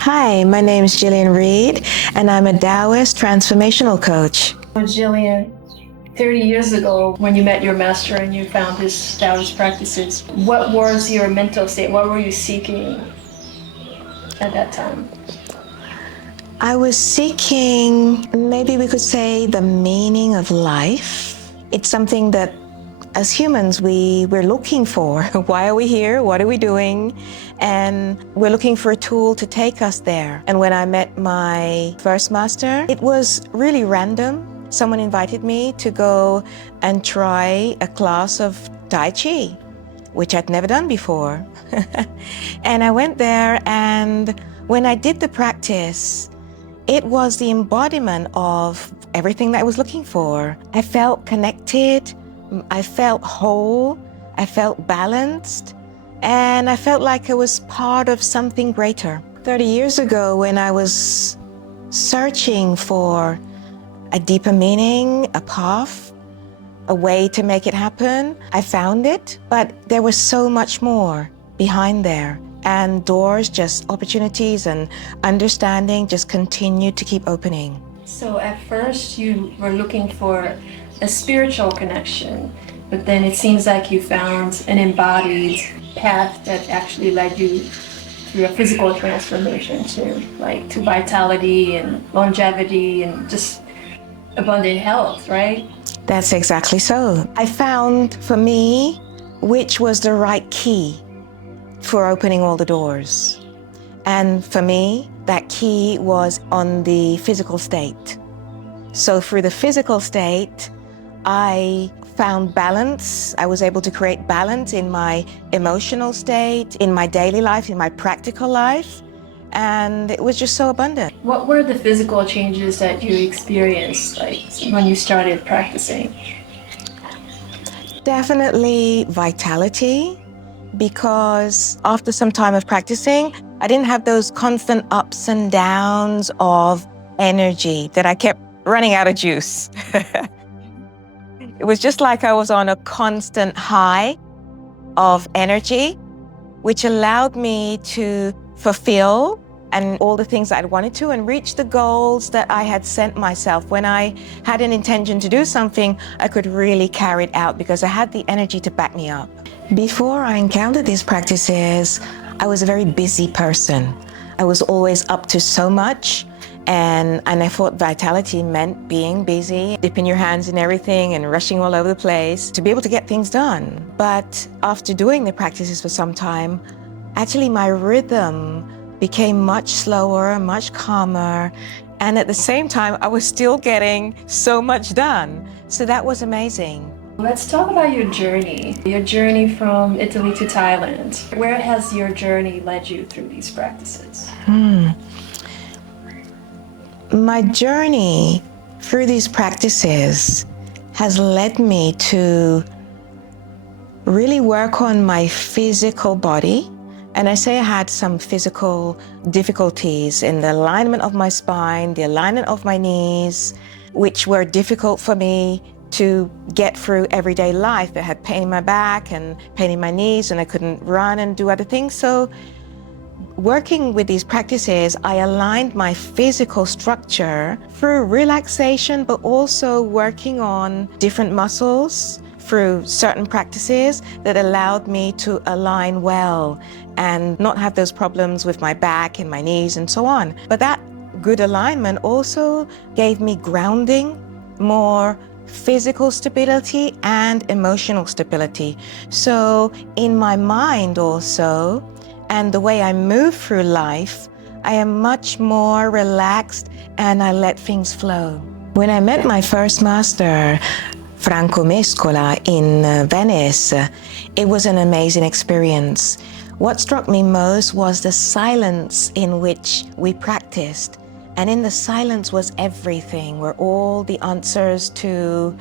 Hi, my name is Gillian Reid, and I'm a Taoist transformational coach. Gillian, 30 years ago, when you met your master and you found his Taoist practices, what was your mental state? What were you seeking at that time? I was seeking, maybe we could say, the meaning of life. It's something that as humans we're looking for. Why are we here? What are we doing? And we're looking for a tool to take us there. And when I met my first master, it was really random. Someone invited me to go and try a class of Tai Chi, which I'd never done before. And I went there, and when I did the practice, it was the embodiment of everything that I was looking for. I felt connected, I felt whole, I felt balanced, and I felt like I was part of something greater. 30 years ago, when I was searching for a deeper meaning, a path, a way to make it happen, I found it, but there was so much more behind there. And doors, just opportunities and understanding just continued to keep opening. So at first you were looking for a spiritual connection, but then it seems like you found an embodied path that actually led you through a physical transformation to vitality and longevity and just abundant health, right? That's exactly so. I found for me which was the right key for opening all the doors. And for me, that key was on the physical state. So through the physical state, I found balance. I was able to create balance in my emotional state, in my daily life, in my practical life, and it was just so abundant. What were the physical changes that you experienced, like when you started practicing? Definitely vitality, because after some time of practicing, I didn't have those constant ups and downs of energy that I kept running out of juice. It was just like I was on a constant high of energy, which allowed me to fulfill and all the things that I wanted to and reach the goals that I had set myself. When I had an intention to do something, I could really carry it out because I had the energy to back me up. Before I encountered these practices, I was a very busy person. I was always up to so much, and I thought vitality meant being busy, dipping your hands in everything and rushing all over the place to be able to get things done. But after doing the practices for some time, actually my rhythm became much slower, much calmer, and at the same time, I was still getting so much done. So that was amazing. Let's talk about your journey from Italy to Thailand. Where has your journey led you through these practices? My journey through these practices has led me to really work on my physical body. And I say I had some physical difficulties in the alignment of my spine, the alignment of my knees, which were difficult for me to get through everyday life. I had pain in my back and pain in my knees, and I couldn't run and do other things. So working with these practices, I aligned my physical structure through relaxation, but also working on different muscles through certain practices that allowed me to align well and not have those problems with my back and my knees and so on. But that good alignment also gave me grounding, more physical stability and emotional stability. So in my mind also, and the way I move through life, I am much more relaxed and I let things flow. When I met my first master, Franco Mescola, in Venice, it was an amazing experience. What struck me most was the silence in which we practiced. And in the silence was everything, were all the answers to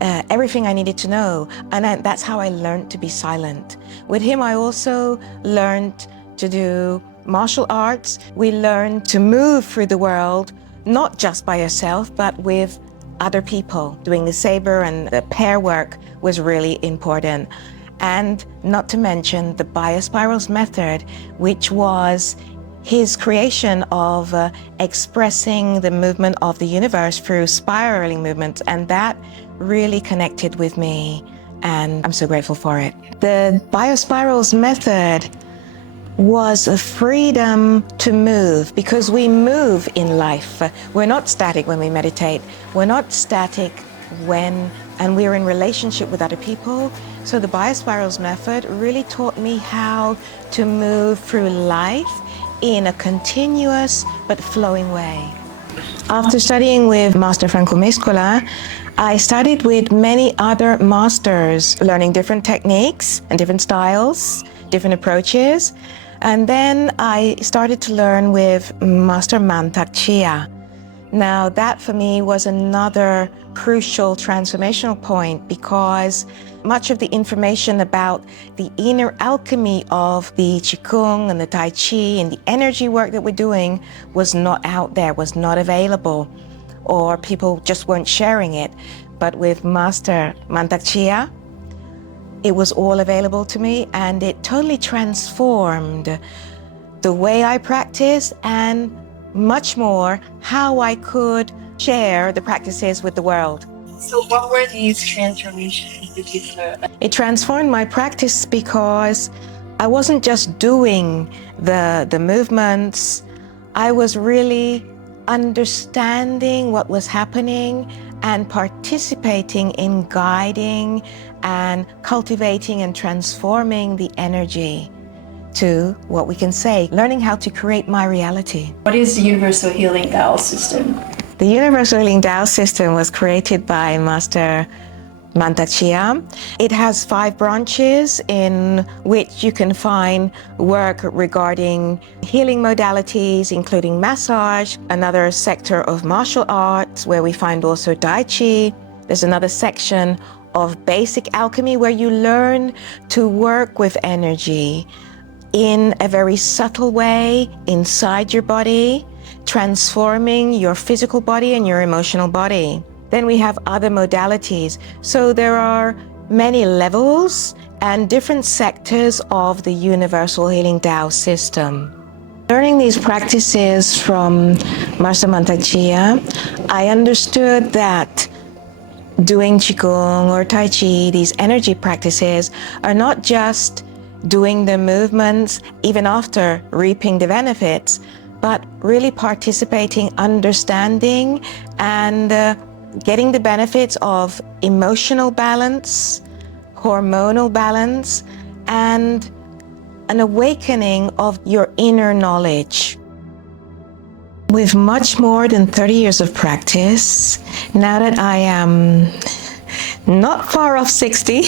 everything I needed to know. And that's how I learned to be silent. With him, I also learned to do martial arts. We learned to move through the world, not just by yourself, but with other people. Doing the saber and the pair work was really important. And not to mention the Biospirals Method, which was his creation of expressing the movement of the universe through spiraling movements, and that really connected with me, and I'm so grateful for it. The Biospirals Method was a freedom to move, because we move in life. We're not static when we meditate. We're not static and we're in relationship with other people. So the Biospirals Method really taught me how to move through life in a continuous but flowing way. After studying with Master Franco Mescola, I studied with many other masters, learning different techniques and different styles, different approaches. And then I started to learn with Master Mantak Chia. Now that for me was another crucial transformational point, because much of the information about the inner alchemy of the Qigong and the Tai Chi and the energy work that we're doing was not out there, was not available, or people just weren't sharing it. But with Master Mantak Chia, it was all available to me, and it totally transformed the way I practice, and much more how I could share the practices with the world. So what were these transformations that you saw? It transformed my practice because I wasn't just doing the movements, I was really understanding what was happening and participating in guiding and cultivating and transforming the energy to what we can say, learning how to create my reality. What is the Universal Healing Tao System? The Universal Healing Tao System was created by Master Mantak Chia. It has 5 branches in which you can find work regarding healing modalities, including massage, another sector of martial arts where we find also Tai Chi. There's another section of basic alchemy where you learn to work with energy in a very subtle way inside your body, transforming your physical body and your emotional body. Then we have other modalities. So there are many levels and different sectors of the Universal Healing Tao System. Learning these practices from Master Mantak Chia, I understood that doing Qigong or Tai Chi, these energy practices, are not just doing the movements even after reaping the benefits, but really participating, understanding, and getting the benefits of emotional balance, hormonal balance, and an awakening of your inner knowledge. With much more than 30 years of practice, now that I am not far off 60,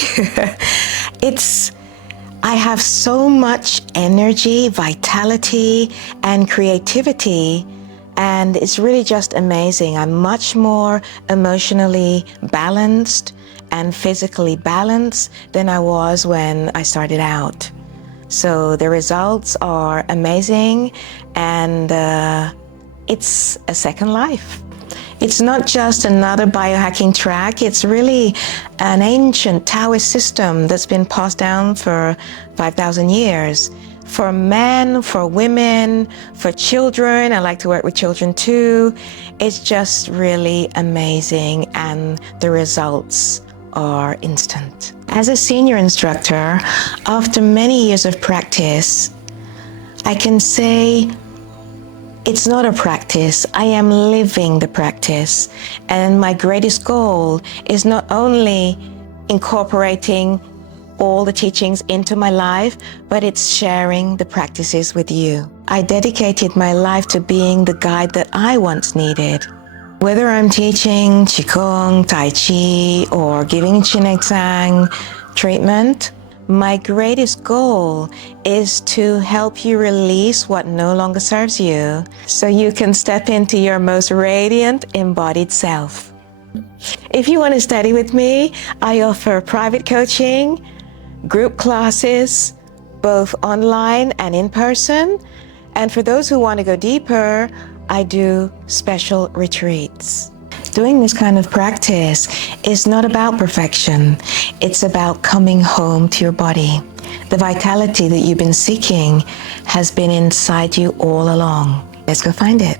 I have so much energy, vitality, and creativity, and it's really just amazing. I'm much more emotionally balanced and physically balanced than I was when I started out. So the results are amazing, and it's a second life. It's not just another biohacking track, it's really an ancient Taoist system that's been passed down for 5,000 years. For men, for women, for children, I like to work with children too. It's just really amazing, and the results are instant. As a senior instructor, after many years of practice, I can say it's not a practice, I am living the practice. And my greatest goal is not only incorporating all the teachings into my life, but it's sharing the practices with you. I dedicated my life to being the guide that I once needed. Whether I'm teaching Qigong, Tai Chi, or giving Qineng treatment, my greatest goal is to help you release what no longer serves you, so you can step into your most radiant, embodied self. If you want to study with me, I offer private coaching, group classes, both online and in person. And for those who want to go deeper, I do special retreats. Doing this kind of practice is not about perfection. It's about coming home to your body. The vitality that you've been seeking has been inside you all along. Let's go find it.